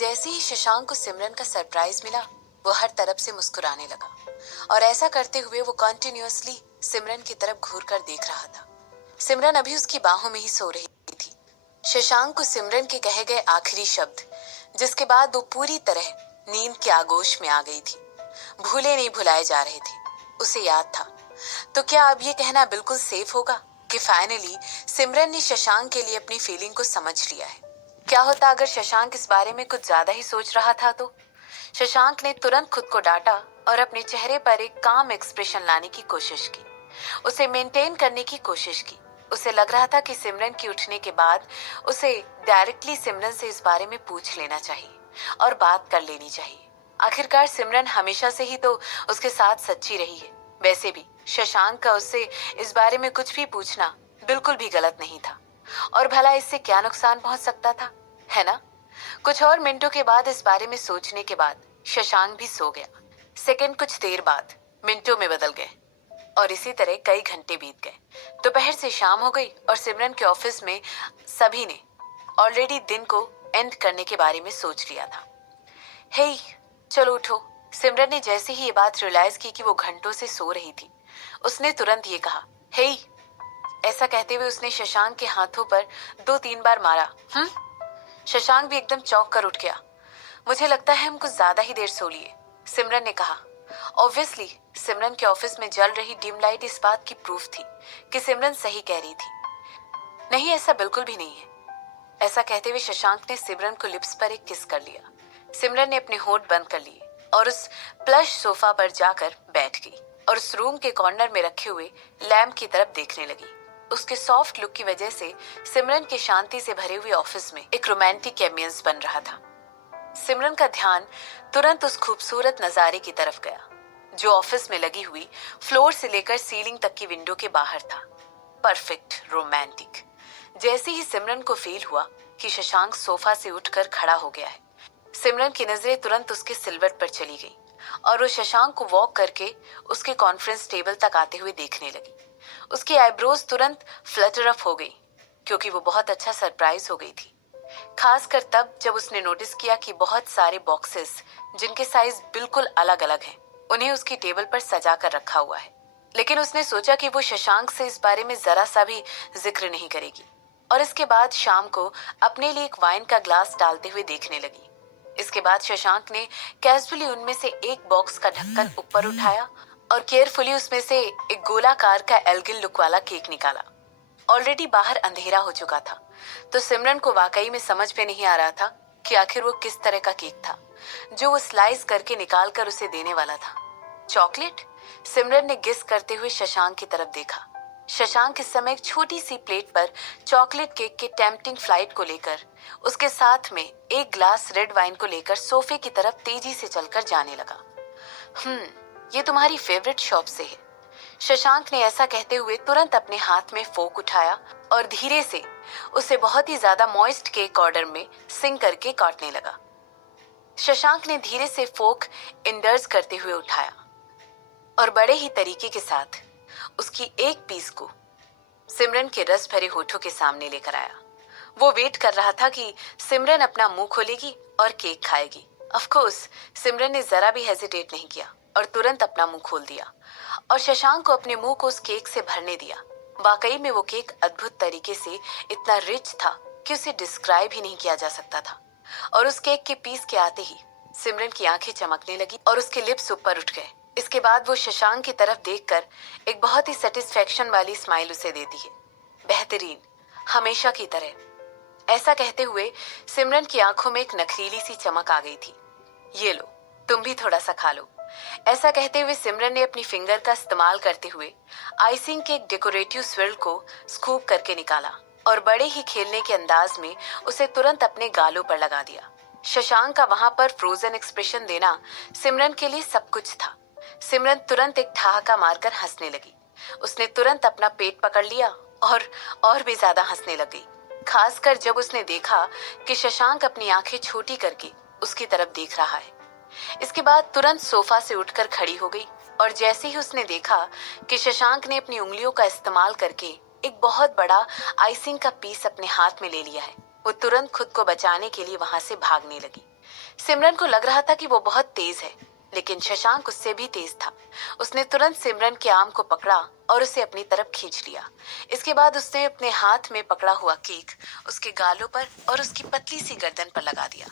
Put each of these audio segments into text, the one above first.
जैसे ही शशांक को सिमरन का सरप्राइज मिला, वो हर तरफ से मुस्कुराने लगा और ऐसा करते हुए वो कंटिन्यूअसली सिमरन की तरफ घूर कर देख रहा था। सिमरन अभी उसकी बाहों में ही सो रही थी। शशांक को सिमरन के कहे गए आखिरी शब्द, जिसके बाद वो पूरी तरह नींद के आगोश में आ गई थी, भूले नहीं भुलाए जा रहे थे। उसे याद था। तो क्या अब ये कहना बिल्कुल सेफ होगा कि फाइनली सिमरन ने शशांक के लिए अपनी फीलिंग को समझ लिया है? क्या होता अगर शशांक इस बारे में कुछ ज्यादा ही सोच रहा था तो? शशांक ने तुरंत खुद को डांटा और अपने चेहरे पर एक काम एक्सप्रेशन लाने की कोशिश की, उसे मेंटेन करने की कोशिश की। उसे लग रहा था कि सिमरन के उठने के बाद उसे डायरेक्टली सिमरन से इस बारे में पूछ लेना चाहिए और बात कर लेनी चाहिए। आखिरकार सिमरन हमेशा से ही तो उसके साथ सच्ची रही है। वैसे भी शशांक का उससे इस बारे में कुछ भी पूछना बिल्कुल भी गलत नहीं था, और भला इससे क्या नुकसान पहुंच सकता था, है ना? कुछ और मिनटों के बाद इस बारे में सोचने के बाद शशांक भी सो गया। सेकंड कुछ देर बाद मिनटों में बदल गए और इसी तरह कई घंटे बीत गए। दोपहर से शाम हो गई और सिमरन के ऑफिस में सभी ने ऑलरेडी दिन को एंड करने के बारे में सोच लिया था। हे, चलो उठो। सिमरन ने जैसे ही ये बात रियलाइज की कि वो घंटों से सो रही थी, उसने तुरंत ये कहा, हे। ऐसा कहते हुए उसने शशांक के हाथों पर 2-3 बार मारा। शशांक भी एकदम चौंक कर उठ गया। मुझे लगता है हम कुछ ज्यादा ही देर सो लिए, सिमरन ने कहा। ऑब्वियसली सिमरन के ऑफिस में जल रही डिम लाइट इस बात की प्रूफ थी कि सिमरन सही कह रही थी। नहीं, ऐसा बिल्कुल भी नहीं है। ऐसा कहते हुए शशांक ने सिमरन को लिप्स पर एक किस कर लिया। सिमरन ने अपने होंठ बंद कर लिए और उस प्लश सोफा पर जाकर बैठ गई और उस रूम के कॉर्नर में रखे हुए लैम्प की तरफ देखने लगी। उसके सॉफ्ट लुक की वजह से सिमरन के शांति से भरे हुए ऑफिस में एक रोमांटिक एम्बियंस बन रहा था। सिमरन का ध्यान तुरंत उस खूबसूरत नजारे की तरफ गया जो ऑफिस में लगी हुई फ्लोर से लेकर सीलिंग तक की विंडो के बाहर था। Perfect romantic. जैसे ही सिमरन को फील हुआ कि शशांक सोफा से उठकर खड़ा हो गया है, सिमरन की नजरें तुरंत उसके सिलवट पर चली गई और वो शशांक को वॉक करके उसके कॉन्फ्रेंस टेबल तक आते हुए देखने लगी। उसकी आईब्रोज तुरंत फ्लटर अप हो गई क्योंकि वो बहुत अच्छा सरप्राइज हो गई थी, खासकर तब जब उसने नोटिस किया कि बहुत सारे बॉक्सेस जिनके साइज बिल्कुल अलग अलग हैं, उन्हें उसकी टेबल पर सजा कर रखा हुआ है। लेकिन उसने सोचा कि वो शशांक से इस बारे में जरा सा भी जिक्र नहीं करेगी और इसके बाद शाम को अपने लिए एक वाइन का ग्लास डालते हुए देखने लगी। इसके बाद शशांक ने कैजुअली उनमें से एक बॉक्स का ढक्कन ऊपर उठाया और केयरफुली उसमें से एक गोलाकार का एल्गिन लुक वाला केक निकाला। ऑलरेडी बाहर अंधेरा हो चुका था, तो सिमरन को वाकई में समझ में नहीं आ रहा था कि आखिर वो किस तरह का केक था जो वो स्लाइस करके निकाल कर उसे देने वाला था। चॉकलेट? सिमरन ने गेस करते हुए शशांक की तरफ देखा। शशांक इस समय एक छोटी सी प्लेट पर चॉकलेट केक के टेम्पटिंग फ्लाइट को लेकर उसके साथ में एक ग्लास रेड वाइन को लेकर सोफे की तरफ तेजी से चलकर जाने लगा। ये तुम्हारी फेवरेट शॉप से है। शशांक ने ऐसा कहते हुए तुरंत अपने हाथ में फोक उठाया और धीरे से उसे बहुत ही ज्यादा मॉइस्ट केक ऑर्डर में सिंक करके काटने लगा। शशांक ने धीरे से फोक इंडर्स करते हुए उठाया और बड़े ही तरीके के साथ उसकी एक पीस को सिमरन के रस भरे होठों के सामने लेकर आया। वो वेट कर रहा था कि सिमरन अपना मुंह खोलेगी और केक खाएगी। ऑफ कोर्स सिमरन ने जरा भी हेजिटेट नहीं किया और तुरंत अपना मुंह खोल दिया और शशांक को अपने मुंह को उस केक से भरने दिया। वाकई में वो केक अद्भुत तरीके से इतना रिच था कि उसे डिस्क्राइब ही नहीं किया जा सकता था। और उस केक के पीस के आते ही सिमरन की आंखें चमकने लगी और उसके लिप्स ऊपर उठ गए। इसके बाद वो शशांक की तरफ देखकर एक बहुत ही सेटिस्फेक्शन वाली स्माइल उसे देती है। बेहतरीन, हमेशा की तरह। ऐसा कहते हुए सिमरन की आंखों में एक नखरीली सी चमक आ गई थी। ये लो, तुम भी थोड़ा सा खा लो। ऐसा कहते हुए सिमरन ने अपनी फिंगर का इस्तेमाल करते हुए आइसिंग के एक डेकोरेटिव स्विर्ल को स्कूप करके निकाला और बड़े ही खेलने के अंदाज में उसे तुरंत अपने गालों पर लगा दिया। शशांक का वहां पर फ्रोजन एक्सप्रेशन देना सिमरन के लिए सब कुछ था। सिमरन तुरंत एक ठहाका मारकर हंसने लगी। उसने तुरंत अपना पेट पकड़ लिया और भी ज्यादा हंसने लगी, खासकर जब उसने देखा कि शशांक अपनी आंखें छोटी करके उसकी तरफ देख रहा है। इसके बाद तुरंत सोफा से उठकर खड़ी हो गई और जैसे ही उसने देखा कि शशांक ने अपनी उंगलियों का इस्तेमाल करके एक बहुत बड़ा आइसिंग का पीस अपने हाथ में ले लिया है, वो तुरंत खुद को बचाने के लिए वहां से भागने लगी। सिमरन को लग रहा था कि वो बहुत तेज है, लेकिन शशांक उससे भी तेज था। उसने तुरंत सिमरन के आर्म को पकड़ा और उसे अपनी तरफ खींच लिया। इसके बाद उसने अपने हाथ में पकड़ा हुआ केक उसके गालों पर और उसकी पतली सी गर्दन पर लगा दिया।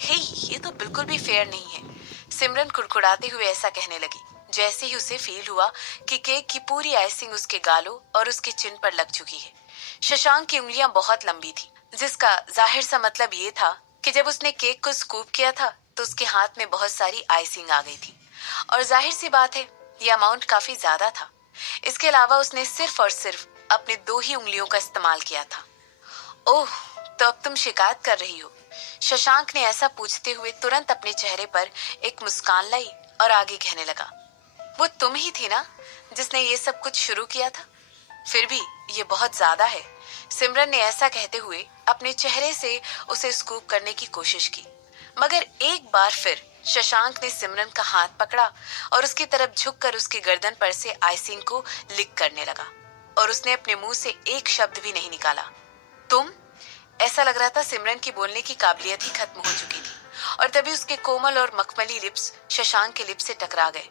हे, ये तो बिल्कुल भी फेयर नहीं है, सिमरन कुड़कुड़ाते हुए ऐसा कहने लगी, जैसे ही उसे फील हुआ कि केक की पूरी आइसिंग उसके गालों और उसके चिन पर लग चुकी है। शशांक की उंगलियां बहुत लंबी थी, जिसका जाहिर सा मतलब ये था कि जब उसने केक को स्कूप किया था तो उसके हाथ में बहुत सारी आइसिंग आ गई थी। और जाहिर सी बात है, ये अमाउंट काफी ज्यादा था। इसके अलावा उसने सिर्फ और सिर्फ अपने 2 ही उंगलियों का इस्तेमाल किया था। ओह, तो अब तुम शिकायत कर रही हो? शशांक ने ऐसा पूछते हुए तुरंत अपने चेहरे पर एक मुस्कान लाई और आगे कहने लगा, वो तुम ही थी ना जिसने ये सब कुछ शुरू किया था? फिर भी ये बहुत ज्यादा है। सिमरन ने ऐसा कहते हुए अपने चेहरे से उसे स्कूप करने की कोशिश की, मगर एक बार फिर शशांक ने सिमरन का हाथ पकड़ा और उसकी तरफ झुककर उसकी गर्दन पर से आइसिंग को लिक करने लगा, और उसने अपने मुंह से एक शब्द भी नहीं निकाला। तुम? ऐसा लग रहा था सिमरन की बोलने की काबिलियत ही खत्म हो चुकी थी, और तभी उसके कोमल और मखमली लिप्स शशांक के लिप्स से टकरा गए।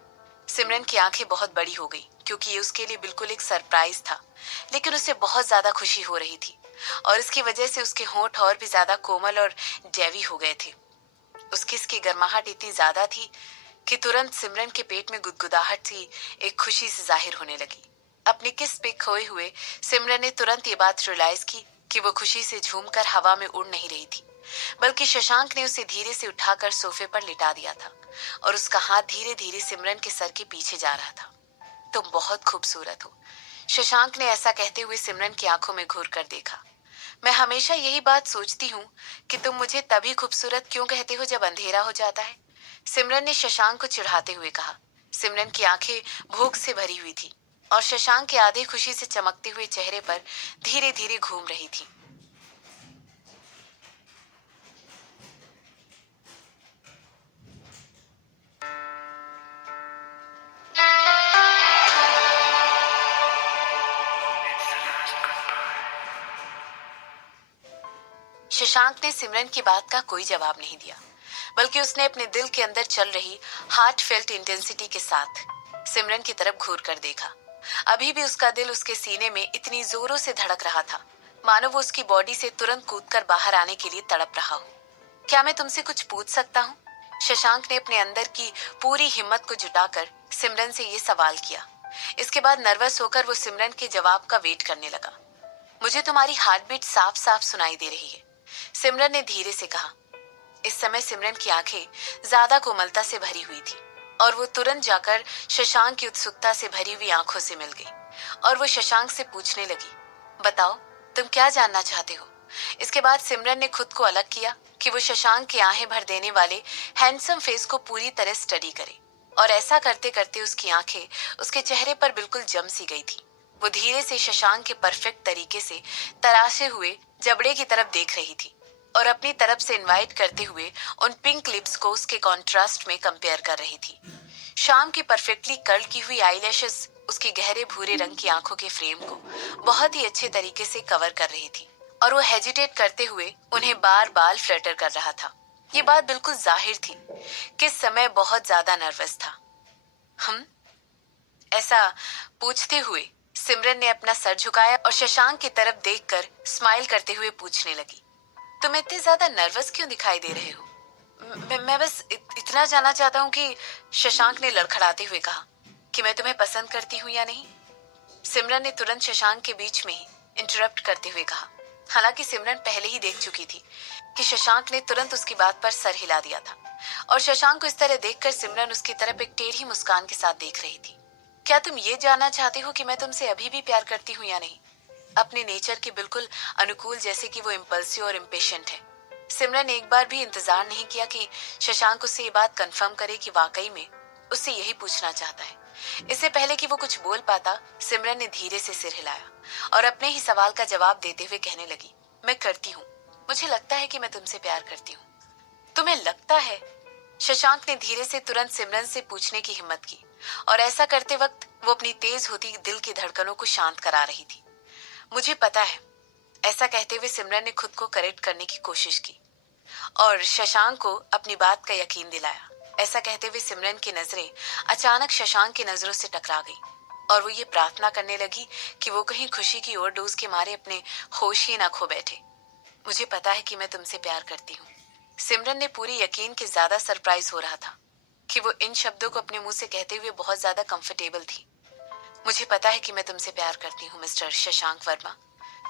सिमरन की आंखें बहुत बड़ी हो गई, क्योंकि ये उसके लिए बिल्कुल एक सरप्राइज था, लेकिन उसे बहुत ज्यादा खुशी हो रही थी, और इसकी वजह से उसके होंठ और भी ज्यादा कोमल और जैवी हो गए थे। उसकी इसकी गर्माहट इतनी ज्यादा थी कि तुरंत सिमरन के पेट में गुदगुदाहट सी एक खुशी से जाहिर होने लगी। अपनी किस पे खोए हुए सिमरन ने तुरंत ये बात रियलाइज की कि वो खुशी से झूमकर हवा में उड़ नहीं रही थी, बल्कि शशांक ने उसे धीरे से उठाकर सोफे पर लिटा दिया था, और उसका हाथ धीरे धीरे सिमरन के सर के पीछे जा रहा था। तुम बहुत खूबसूरत हो, शशांक ने ऐसा कहते हुए सिमरन की आंखों में घूर कर देखा। मैं हमेशा यही बात सोचती हूँ कि तुम मुझे तभी खूबसूरत क्यों कहते हो जब अंधेरा हो जाता है, सिमरन ने शशांक को चिढ़ाते हुए कहा। सिमरन की आंखें भूख से भरी हुई थी, और शशांक के आधे खुशी से चमकते हुए चेहरे पर धीरे धीरे घूम रही थी। शशांक ने सिमरन की बात का कोई जवाब नहीं दिया, बल्कि उसने अपने दिल के अंदर चल रही हार्ट फेल्ट इंटेंसिटी के साथ सिमरन की तरफ घूर कर देखा। अभी भी उसका दिल उसके सीने में इतनी जोरों से धड़क रहा था, मानो वो उसकी बॉडी से तुरंत कूदकर बाहर आने के लिए तड़प रहा हो। क्या मैं तुमसे कुछ पूछ सकता हूँ? शशांक ने अपने अंदर की पूरी हिम्मत को जुटाकर सिमरन से ये सवाल किया। इसके बाद नर्वस होकर वो सिमरन के जवाब का वेट करने लगा। मुझे तुम्हारी हार्ट बीट साफ साफ सुनाई दे रही है, सिमरन ने धीरे से कहा। इस समय सिमरन की आंखें ज्यादा कोमलता से भरी हुई थी, और वो तुरंत जाकर शशांक की उत्सुकता से भरी हुई आंखों से मिल गई, और वो शशांक से पूछने लगी, बताओ, तुम क्या जानना चाहते हो? इसके बाद सिमरन ने खुद को अलग किया कि वो शशांक की आहें भर देने वाले हैंडसम फेस को पूरी तरह स्टडी करे, और ऐसा करते करते उसकी आंखें उसके चेहरे पर बिल्कुल जम सी गई थी। वो धीरे से शशांक के परफेक्ट तरीके से तराशे हुए जबड़े की तरफ देख रही थी, और अपनी तरफ से इनवाइट करते हुए उन पिंक लिप्स को उसके कॉन्ट्रास्ट में कंपेयर कर रही थी। शाम की परफेक्टली कर्ल की हुई आईलैशेस उसकी गहरे भूरे रंग की आंखों के फ्रेम को बहुत ही अच्छे तरीके से कवर कर रही थी, और वो हेजिटेट करते हुए उन्हें बार बार फ्लटर कर रहा था। ये बात बिल्कुल जाहिर थी कि इस समय बहुत ज्यादा नर्वस था। हम? ऐसा पूछते हुए सिमरन ने अपना सर झुकाया और शशांक की तरफ देखकर स्माइल करते हुए पूछने लगी, तुम इतने ज्यादा नर्वस क्यों दिखाई दे रहे हो? मैं बस इतना जानना चाहता हूँ कि शशांक ने लड़खड़ाते हुए कहा, कि मैं तुम्हें पसंद करती हूँ या नहीं। सिमरन ने तुरंत शशांक के बीच में ही इंटरप्ट करते हुए कहा। हालांकि सिमरन पहले ही देख चुकी थी कि शशांक ने तुरंत उसकी बात पर सर हिला दिया था, और शशांक को इस तरह देखकर सिमरन उसकी तरफ एक टेढ़ी मुस्कान के साथ देख रही थी। क्या तुम ये जानना चाहते हो कि मैं तुमसे अभी भी प्यार करती हूँ या नहीं? अपने नेचर के बिल्कुल अनुकूल, जैसे कि वो इम्पल्सिव और इम्पेशेंट है। सिमरन ने एक बार भी इंतजार नहीं किया कि शशांक उससे ये बात कंफर्म करे कि वाकई में उससे यही पूछना चाहता है। इससे पहले कि वो कुछ बोल पाता, सिमरन ने धीरे से सिर हिलाया और अपने ही सवाल का जवाब देते हुए कहने लगी, मैं करती हूँ। मुझे लगता है कि मैं तुमसे प्यार करती हूँ। तुम्हें लगता है? शशांक ने धीरे से तुरंत सिमरन से पूछने की हिम्मत की, और ऐसा करते वक्त वो अपनी तेज होती दिल की धड़कनों को शांत करा रही थी। मुझे पता है, ऐसा कहते हुए सिमरन ने खुद को करेक्ट करने की कोशिश की। और शशांक को अपनी बात का यकीन दिलाया। ऐसा कहते हुए सिमरन की नजरें अचानक शशांक की नजरों से टकरा गई और वो ये प्रार्थना करने लगी कि वो कहीं खुशी की ओवरडोज के मारे अपने होश ही ना खो बैठे। मुझे पता है कि मैं तुमसे प्यार करती हूँ। सिमरन ने पूरी यकीन के ज्यादा सरप्राइज हो रहा था कि वो इन शब्दों को अपने मुंह से कहते हुए बहुत ज्यादा कंफर्टेबल थी। मुझे पता है कि मैं तुमसे प्यार करती हूँ मिस्टर शशांक वर्मा।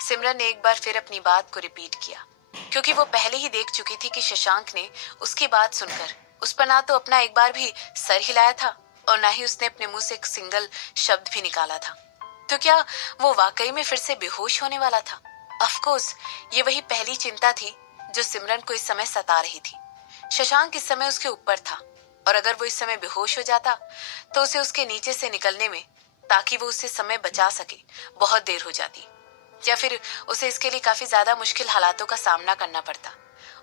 सिमरन ने एक बार फिर अपनी बात को रिपीट किया, क्योंकि वो पहले ही देख चुकी थी कि शशांक ने उसकी बात सुनकर उस पर ना तो अपना एक बार भी सर हिलाया था और ना ही उसने अपने मुंह से एक सिंगल शब्द भी निकाला था। तो क्या वो वाकई में फिर से बेहोश होने वाला था? ऑफ कोर्स ये वही पहली चिंता थी जो सिमरन को इस समय सता रही थी। शशांक इस समय उसके ऊपर था और अगर वो इस समय बेहोश हो जाता तो उसे उसके नीचे से निकलने में, ताकि वो उससे समय बचा सके, बहुत देर हो जाती, या फिर उसे इसके लिए काफी ज्यादा मुश्किल हालातों का सामना करना पड़ता।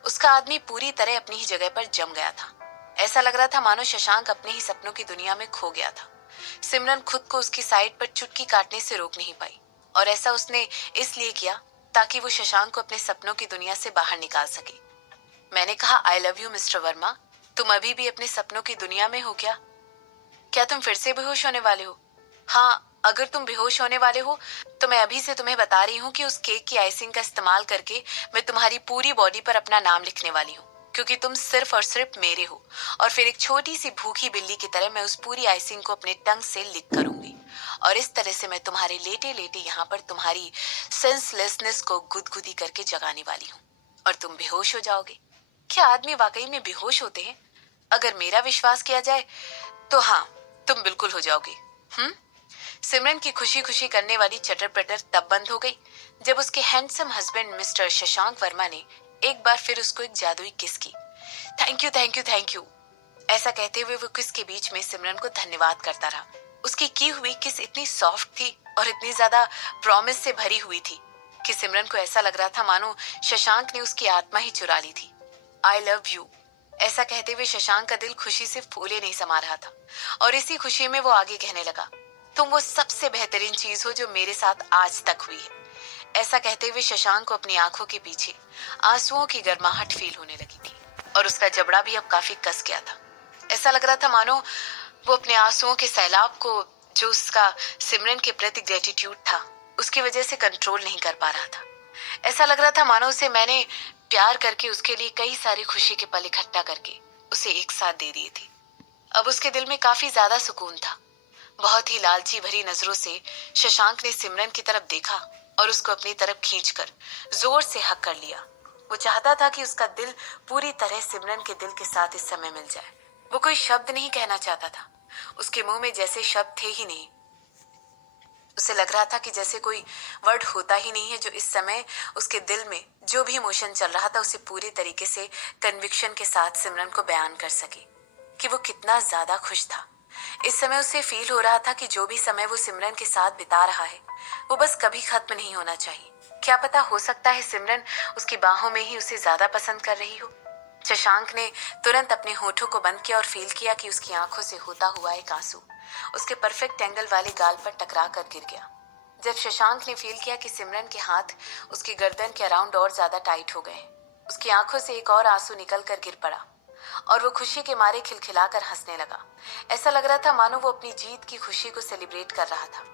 उसका आदमी पूरी तरह अपनी ही जगह पर जम गया था। ऐसा लग रहा था मानो शशांक अपने ही सपनों की दुनिया में खो गया था। सिमरन खुद को उसकी साइड पर चुटकी काटने से रोक नहीं पाई और ऐसा उसने इसलिए किया ताकि वो शशांक को अपने सपनों की दुनिया से बाहर निकाल सके। मैंने कहा I love you mister Verma. तुम अभी भी अपने सपनों की दुनिया में हो क्या? क्या तुम फिर से बेहोश होने वाले हो? हाँ, अगर तुम बेहोश होने वाले हो तो मैं अभी से तुम्हें बता रही हूँ कि उस केक की आइसिंग का इस्तेमाल करके मैं तुम्हारी पूरी बॉडी पर अपना नाम लिखने वाली हूँ, क्योंकि तुम सिर्फ और सिर्फ मेरे हो। और फिर एक छोटी सी भूखी बिल्ली की तरह मैं उस पूरी आइसिंग को अपने टंग से लिक करूंगी और इस तरह से मैं तुम्हारे लेटे लेटे यहाँ पर तुम्हारी सेंसलेसनेस को गुदगुदी करके जगाने वाली हूँ और तुम बेहोश हो जाओगे। क्या आदमी वाकई में बेहोश होते हैं? अगर मेरा विश्वास किया जाए तो हाँ, तुम बिल्कुल हो जाओगे। सिमरन की खुशी खुशी करने वाली चटर पटर तब बंद हो गई जब उसके handsome husband mister Shashank Verma ने एक बार फिर उसको एक जादुई किस की। Thank you thank you thank you. ऐसा कहते हुए वो किस के बीच में सिमरन को धन्यवाद करता रहा। उसकी की हुई किस इतनी सॉफ्ट थी और इतनी ज्यादा प्रॉमिस से भरी हुई थी कि सिमरन को ऐसा लग रहा था मानो शशांक ने उसकी आत्मा ही चुरा ली थी। I love you. ऐसा कहते हुए शशांक का दिल खुशी से फूले नहीं समा रहा था और इसी खुशी में वो आगे कहने लगा, तुम वो सबसे बेहतरीन चीज हो जो मेरे साथ आज तक हुई है। ऐसा कहते हुए शशांक को अपनी आंखों के पीछे आंसुओं की गर्माहट फील होने लगी थी और उसका जबड़ा भी अब काफी कस गया था। ऐसा लग रहा था मानो वो अपने आंसुओं के सैलाब को, जो उसका सिमरन के प्रति ग्रेटिट्यूड था, उसकी वजह से कंट्रोल नहीं कर पा रहा था। ऐसा लग रहा था मानो उसे मैंने प्यार करके उसके लिए कई सारी खुशी के पल इकट्ठा करके उसे एक साथ दे दिए थे। अब उसके दिल में काफी ज्यादा सुकून था। बहुत ही लालची भरी नजरों से शशांक ने सिमरन की तरफ देखा और उसको अपनी तरफ खींचकर जोर से हक कर लिया। वो चाहता था कि उसका दिल पूरी तरह सिमरन के दिल के साथ इस समय मिल जाए। वो कोई शब्द नहीं कहना चाहता था। उसके मुंह में जैसे शब्द थे ही नहीं। उसे लग रहा था कि जैसे कोई वर्ड होता ही नहीं है जो इस समय उसके दिल में जो भी इमोशन चल रहा था उसे पूरी तरीके से कन्विक्शन के साथ सिमरन को बयान कर सके कि वो कितना ज्यादा खुश था। इस समय उसे फील हो रहा था कि जो भी समय वो सिमरन के साथ बिता रहा है वो बस कभी खत्म नहीं होना चाहिए। क्या पता, हो सकता है सिमरन उसकी बाहों में ही उसे ज्यादा पसंद कर रही हो। शशांक ने तुरंत अपने होठों को बंद किया और फील किया कि उसकी आंखों से होता हुआ एक आंसू उसके परफेक्ट एंगल वाले गाल पर टकरा कर गिर गया। जब शशांक ने फील किया कि सिमरन के हाथ उसकी गर्दन के अराउंड और ज्यादा टाइट हो गए, उसकी आंखों से एक और आंसू निकल कर गिर पड़ा और वो खुशी के मारे खिलखिलाकर हंसने लगा। ऐसा लग रहा था मानो वो अपनी जीत की खुशी को सेलिब्रेट कर रहा था।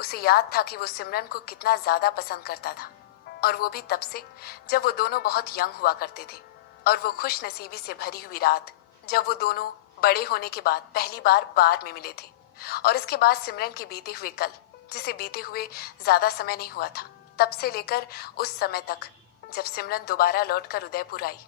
उसे याद था कि वो सिमरन को कितना ज्यादा पसंद करता था, और वो भी तब से जब वो दोनों बहुत यंग हुआ करते थे। और वो खुश नसीबी से भरी हुई रात जब वो दोनों बड़े होने के बाद पहली बार बार में मिले थे, और इसके बाद सिमरन के बीते हुए कल, जिसे बीते हुए ज्यादा समय नहीं हुआ था, तब से लेकर उस समय तक जब सिमरन दोबारा लौटकर उदयपुर आई,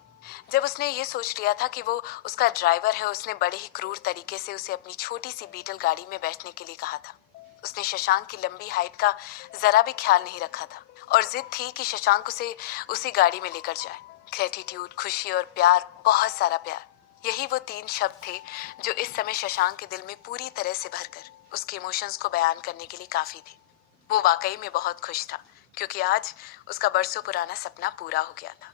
जब उसने ये सोच लिया था कि वो उसका ड्राइवर है। उसने बड़े ही क्रूर तरीके से उसे अपनी छोटी सी बीटल गाड़ी में बैठने के लिए कहा था। उसने शशांक की लंबी हाइट का जरा भी ख्याल नहीं रखा था और जिद थी कि शशांक उसे उसी गाड़ी में लेकर जाए। ग्रेटिट्यूड, खुशी और प्यार, बहुत सारा प्यार, यही वो तीन शब्द थे जो इस समय शशांक के दिल में पूरी तरह से भरकर उसके इमोशंस को बयान करने के लिए काफी थे। वो वाकई में बहुत खुश था, क्योंकि आज उसका बरसों पुराना सपना पूरा हो गया था।